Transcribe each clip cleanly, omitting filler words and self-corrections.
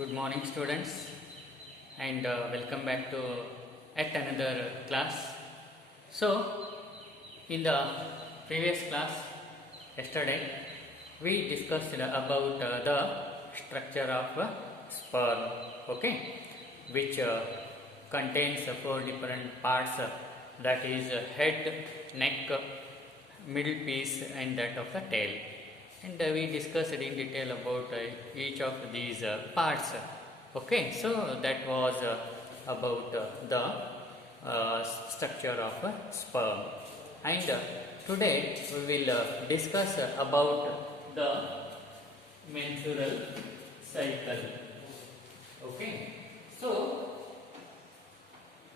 Good morning, students, and welcome back to yet another class. So, in the previous class, yesterday, we discussed about the structure of sperm, okay, which contains four different parts, that is head, neck, middle piece, and that of the tail. And we discussed in detail about each of these parts. Okay, so that was about the structure of sperm. And today we will discuss about the menstrual cycle. Okay, so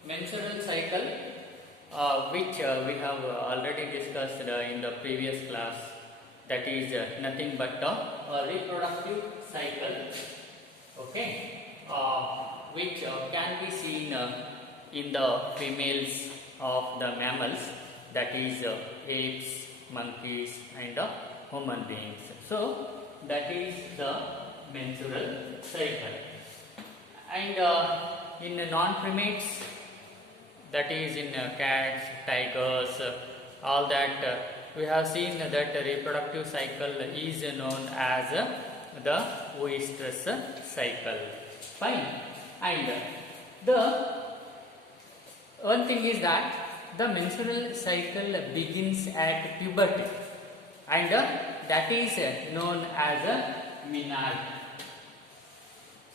menstrual cycle, which we have already discussed in the previous class, that is nothing but a reproductive cycle, okay, which can be seen in the females of the mammals, that is apes, monkeys, and human beings. So that is the menstrual cycle. And in non-primates, that is in cats, tigers, all that, we have seen that the reproductive cycle is known as the oestrus cycle. Fine. And the one thing is that the menstrual cycle begins at puberty, and that is known as a menarche.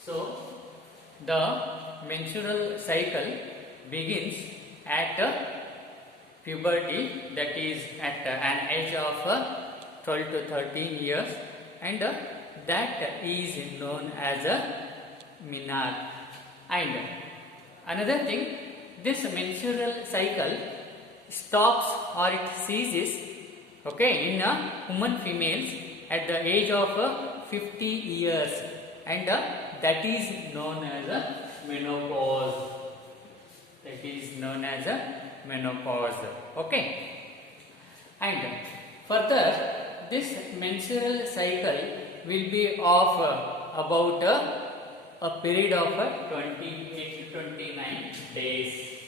So the menstrual cycle begins at puberty, that is at an age of 12 to 13 years, and that is known as a menarche. And another thing, this menstrual cycle stops or it ceases, okay, in human females at the age of 50 years, and that is known as a menopause. That is known as a menopause, okay. And further, this menstrual cycle will be of about a period of 28 to 29 days.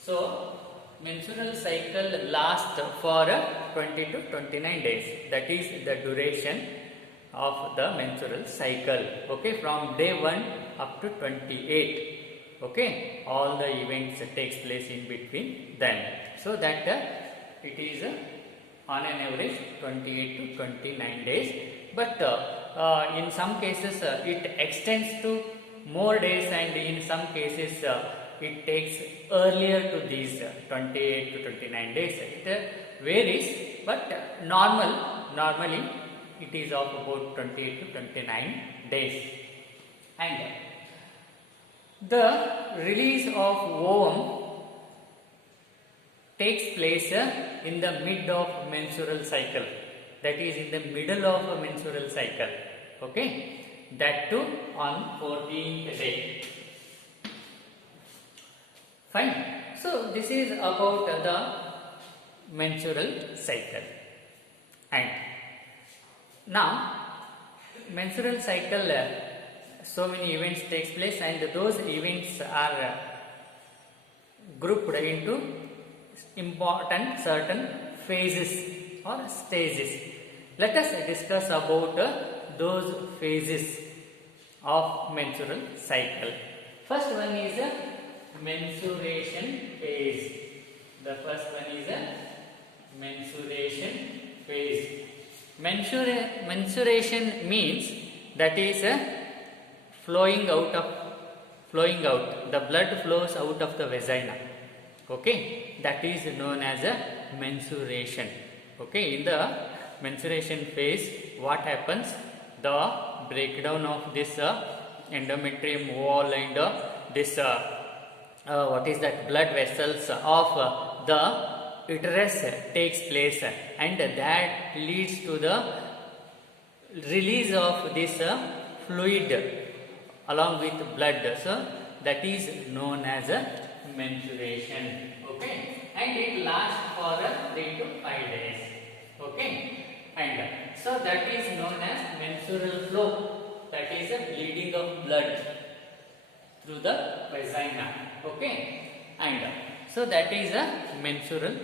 So menstrual cycle lasts for 20 to 29 days. That is the duration of the menstrual cycle, okay, from day 1 up to 28. Okay, all the events takes place in between them, so that it is on an average 28 to 29 days. But in some cases it extends to more days, and in some cases it takes earlier to these 28 to 29 days. It varies, but normally it is of about 28 to 29 days. And the release of ovum takes place in the mid of menstrual cycle, that is in the middle of a menstrual cycle, okay, that too on 14th day. Fine. So this is about the menstrual cycle. And now menstrual cycle, so many events takes place, and those events are grouped into important certain phases or stages. Let us discuss about those phases of menstrual cycle. First one is a mensuration phase. The first one is a mensuration phase. Mensuration means that is flowing out, the blood flows out of the vagina, okay, that is known as a mensuration. Okay, in the mensuration phase, what happens, the breakdown of this endometrium wall and this what is that, blood vessels of the uterus takes place, and that leads to the release of this fluid along with blood. So that is known as a mensuration, okay, and it lasts for 3 to 5 days, okay. And so that is known as menstrual flow, that is a bleeding of blood through the vagina. Okay, and so that is a menstrual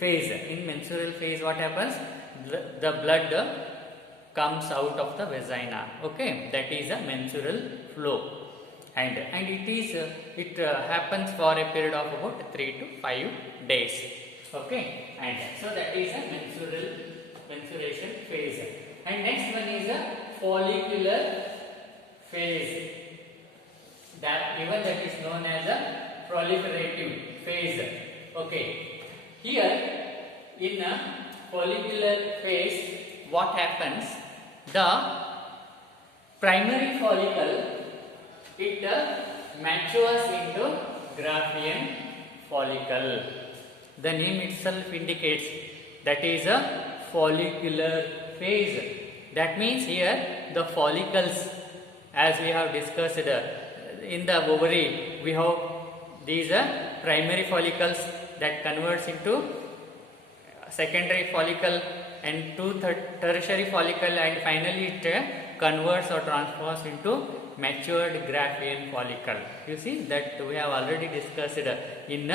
phase. In menstrual phase, what happens? The blood comes out of the vagina. Okay, that is a menstrual flow, and it happens for a period of about 3 to 5 days. Okay, and so that is a menstruation phase. And next one is a follicular phase. That is known as a proliferative phase. Okay, here in a follicular phase, what happens? The primary follicle, it matures into Graafian follicle. The name itself indicates that is a follicular phase. That means here the follicles, as we have discussed in the ovary, we have these primary follicles that converts into secondary follicle and to tertiary follicle, and finally it converts or transforms into matured Graafian follicle. You see that we have already discussed in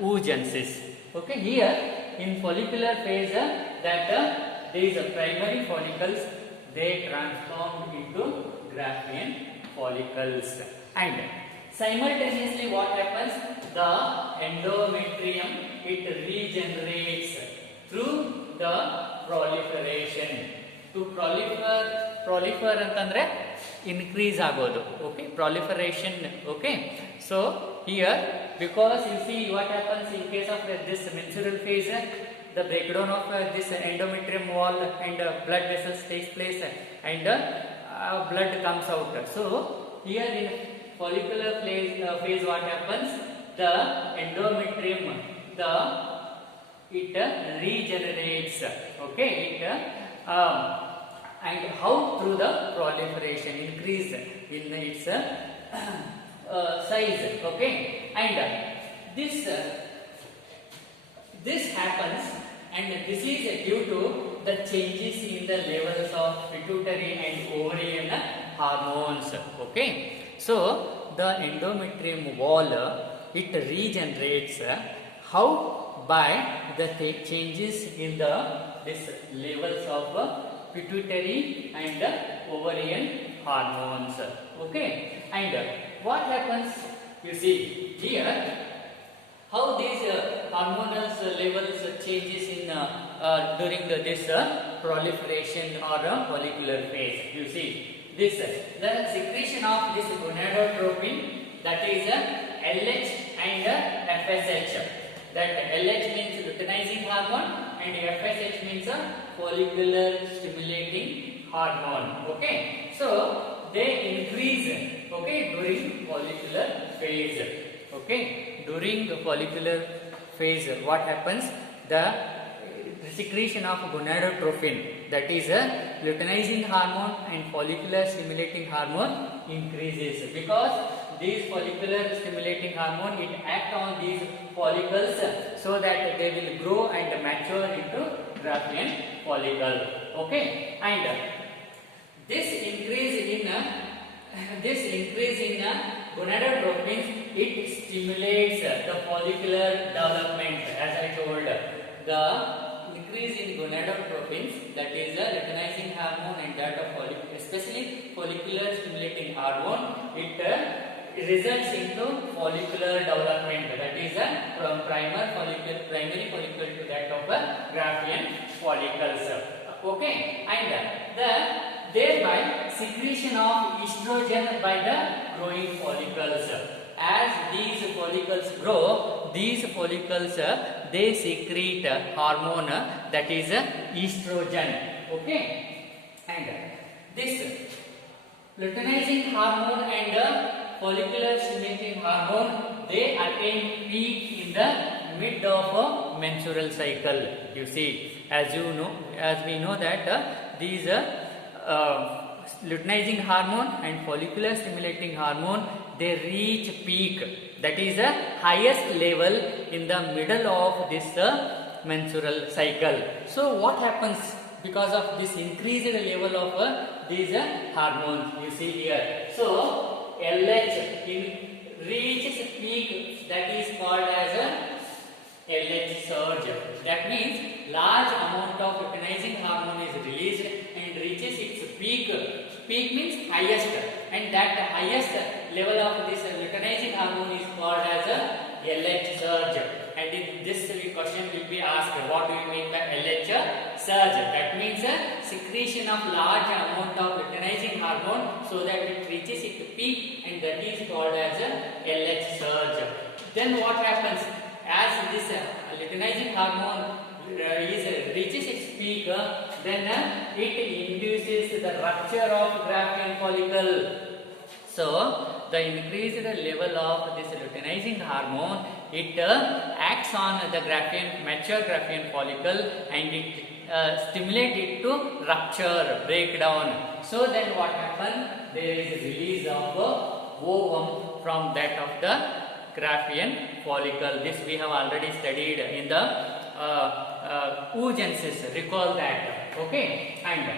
oogenesis. Okay, here in follicular phase, that these primary follicles, they transform into Graafian follicles, and simultaneously what happens? The endometrium, it regenerates through the proliferation. To prolifer ಅಂತಂದ್ರೆ increase ಆಗೋದು. Okay, proliferation. Okay, so here, because you see what happens in case of this menstrual phase, the breakdown of this endometrium wall and blood vessels takes place, and blood comes out. So here in follicular phase, what happens? The endometrium, it regenerates. Okay, and how? Through the proliferation, increase in its size. Okay, and this happens, and this is due to the changes in the levels of pituitary and ovarian hormones. Okay, so the endometrium wall, it regenerates. How? By the changes in this levels of pituitary and ovarian hormones. Okay, and what happens? You see here how these hormonal levels changes in during this proliferation or follicular phase. You see this, the secretion of this gonadotropin, that is LH and FSH. That LH means luteinizing hormone and FSH means follicular stimulating hormone. Okay, so they increase, okay, during follicular phase. Okay, during the follicular phase, what happens? The secretion of gonadotropin, that is a luteinizing hormone and follicular stimulating hormone, increases, because these follicular stimulating hormone, it act on these follicles so that they will grow and mature into Graafian follicle. Okay, and this increase in gonadotropins, it stimulates the follicular development. As I told, the increase in gonadotropins, that is a luteinizing hormone and that of especially follicular stimulating hormone, it results into follicular development, that is from primary follicle to that of Graafian follicles. Okay, and thereby secretion of estrogen by the growing follicles. As these follicles grow, these follicles they secrete hormone, that is estrogen. Okay, and this luteinizing hormone and follicular stimulating hormone, they attain peak in the mid of menstrual cycle. You see, as we know that these luteinizing hormone and follicular stimulating hormone, they reach peak, that is the highest level in the middle of this menstrual cycle. So what happens? because of this increased level of these hormones you see here. So LH reaches peak, that is called as a LH surge. That means large amount of luteinizing hormone is released and reaches its peak. Peak means highest, and that highest level of this luteinizing hormone is called as a LH surge. And in this question will be asked, what do you mean by LH surge? That means secretion of large amount of luteinizing hormone so that it reaches its peak, and that is called as a LH surge. Then what happens? As this luteinizing hormone reaches its peak, then it induces the rupture of Graafian follicle. So the increased level of this luteinizing hormone, it acts on the mature Graafian follicle, and it stimulates it to rupture, breakdown. So then what happens? There is release of ovum from that of the Graafian follicle. This we have already studied in the oogenesis. Recall that. Okay, and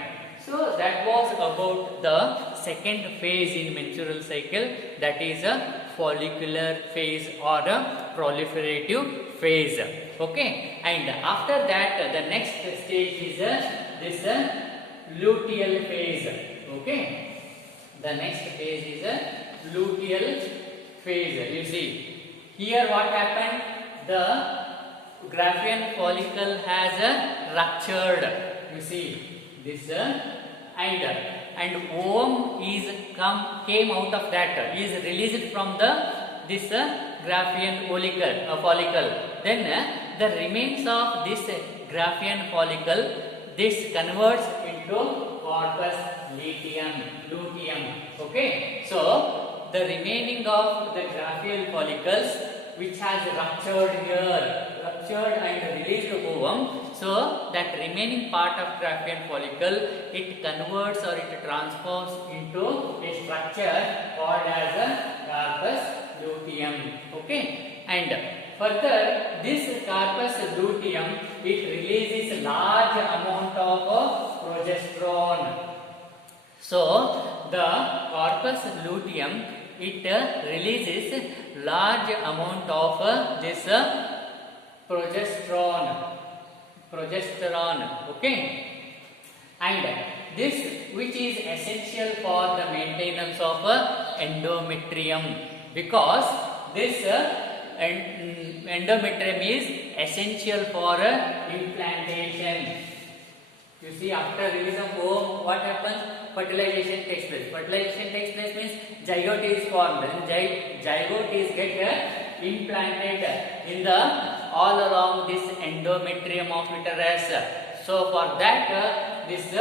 so that was about the second phase in menstrual cycle, that is a follicular phase or a proliferative phase. Okay, and after that the next stage is this luteal phase. Okay, the next phase is a luteal phase. You see here what happened? The Graafian follicle has ruptured. You see this and ovum is came out of that, is released from this Graafian follicle. Then the remains of this Graafian follicle, this converts into corpus luteum. Okay, so the remaining of the Graafian follicles which has ruptured and released ovum, so that remaining part of Graafian follicle, it converts or it transforms into a structure called as a corpus luteum. Okay, and further this corpus luteum, it releases large amount of progesterone. So the corpus luteum, it releases large amount of this progesterone. Okay, and this which is essential for the maintenance of endometrium, because this endometrium is essential for implantation. You see, after release of ovum, what happens? Fertilization takes place. Fertilization takes place means zygote is formed, and zygote is get implanted in the all along this endometrium of uterus. So for that, this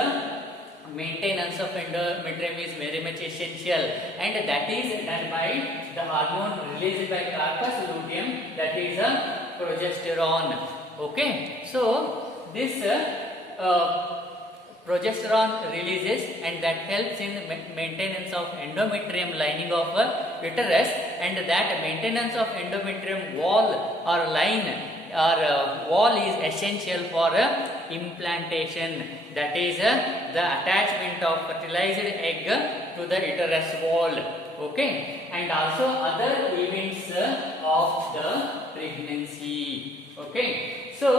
maintenance of endometrium is very much essential, and that is done by the hormone released by corpus luteum, that is progesterone. Okay, so this progesterone releases, and that helps in maintenance of endometrium lining of uterus, and that maintenance of endometrium wall or line or wall is essential for implantation, that is the attachment of fertilized egg to the uterus wall. Okay, and also other events of the pregnancy. Okay, so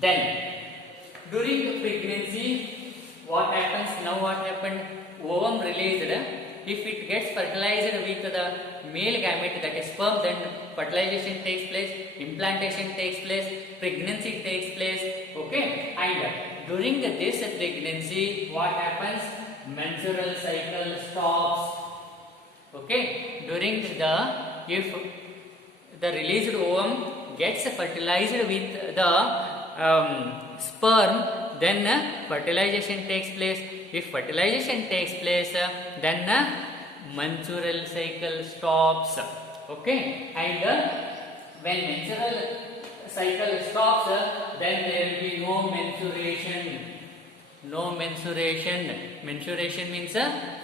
then during the pregnancy, what happens now? What happened? Ovum released. If it gets fertilized with the male gamete, that is sperm, then fertilization takes place, implantation takes place, pregnancy takes place. Okay, and during this pregnancy, what happens? Menstrual cycle stops. Okay, during if the released ovum gets fertilized with the sperm, then fertilization takes place. If fertilization takes place, then menstrual cycle stops. Okay, and when menstrual cycle stops, then there will be no menstruation. No menstruation. Menstruation means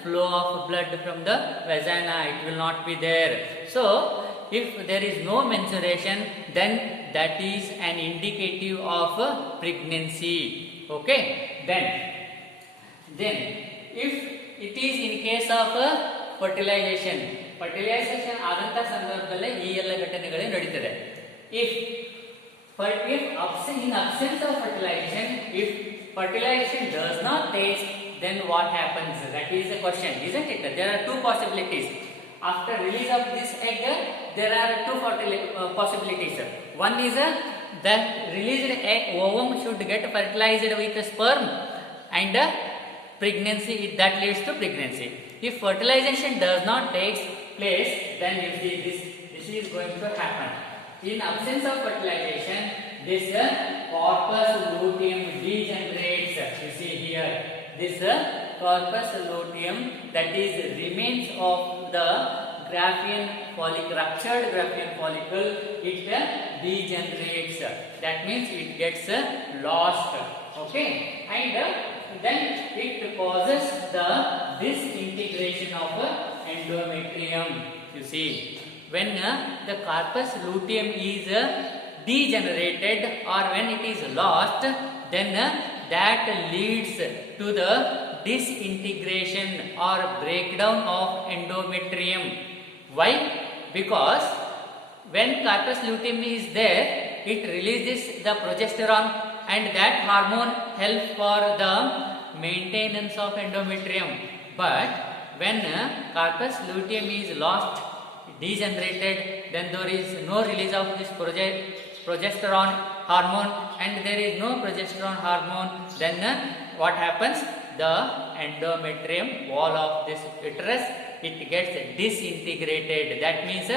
flow of blood from the vagina. It will not be there. So if there is no menstruation, then that is an indicative of pregnancy. Okay, then if it is in case of fertilization ಆದಂತ ಸಂದರ್ಭದಲ್ಲಿ ಈ ಎಲ್ಲ ಘಟನೆಗಳು ನಡೀತದೆ. if in absence of fertilization, if fertilization does not take, then what happens? That is the question, isn't it? There are two possibilities. After release of this egg, there are two possibilities. One is that released egg ovum should get fertilized with sperm and pregnancy, that leads to pregnancy. If fertilization does not take place, then you see this is going to happen. In absence of fertilization, this corpus luteum degenerates. You see here, this corpus luteum, that is remains of the ruptured Graafian follicle, it degenerates. That means it gets lost. Okay, and then it causes the disintegration of endometrium. You see, when the corpus luteum is degenerated or when it is lost, then that leads to the disintegration or breakdown of endometrium. Why? Because when corpus luteum is there, it releases the progesterone, and that hormone helps for the maintenance of endometrium. But when corpus luteum is lost, degenerated, then there is no release of this progesterone hormone, and there is no progesterone hormone, then what happens? The endometrium wall of this uterus, it gets disintegrated. That means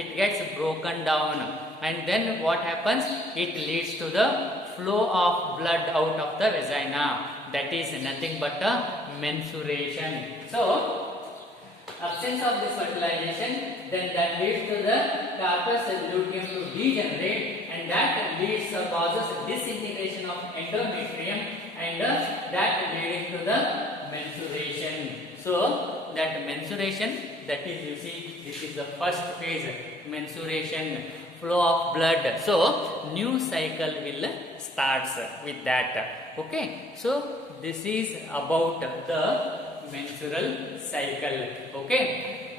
it gets broken down, and then what happens? It leads to the flow of blood out of the vagina. That is nothing but a mensuration. So absence of this fertilization, then that leads to the corpus luteum to degenerate, and that leads or causes disintegration of endometrium, and that leading to the mensuration. So that mensuration, that is, you see, this is the first phase, mensuration, flow of blood. So new cycle will starts with that. Okay, so this is about the menstrual cycle. Okay,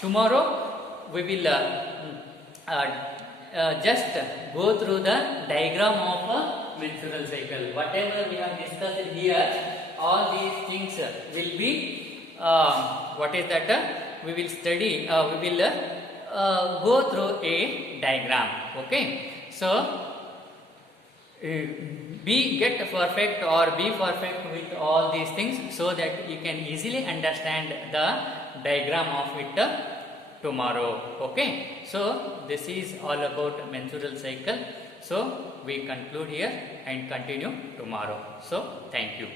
tomorrow we will just go through the diagram of menstrual cycle. Whatever we have discussed here, all these things will be what is that? We will study. We will go through a diagram. Okay, so get perfect or be perfect with all these things, so that you can easily understand the diagram of it tomorrow. Okay, so this is all about menstrual cycle. So we conclude here and continue tomorrow. So thank you.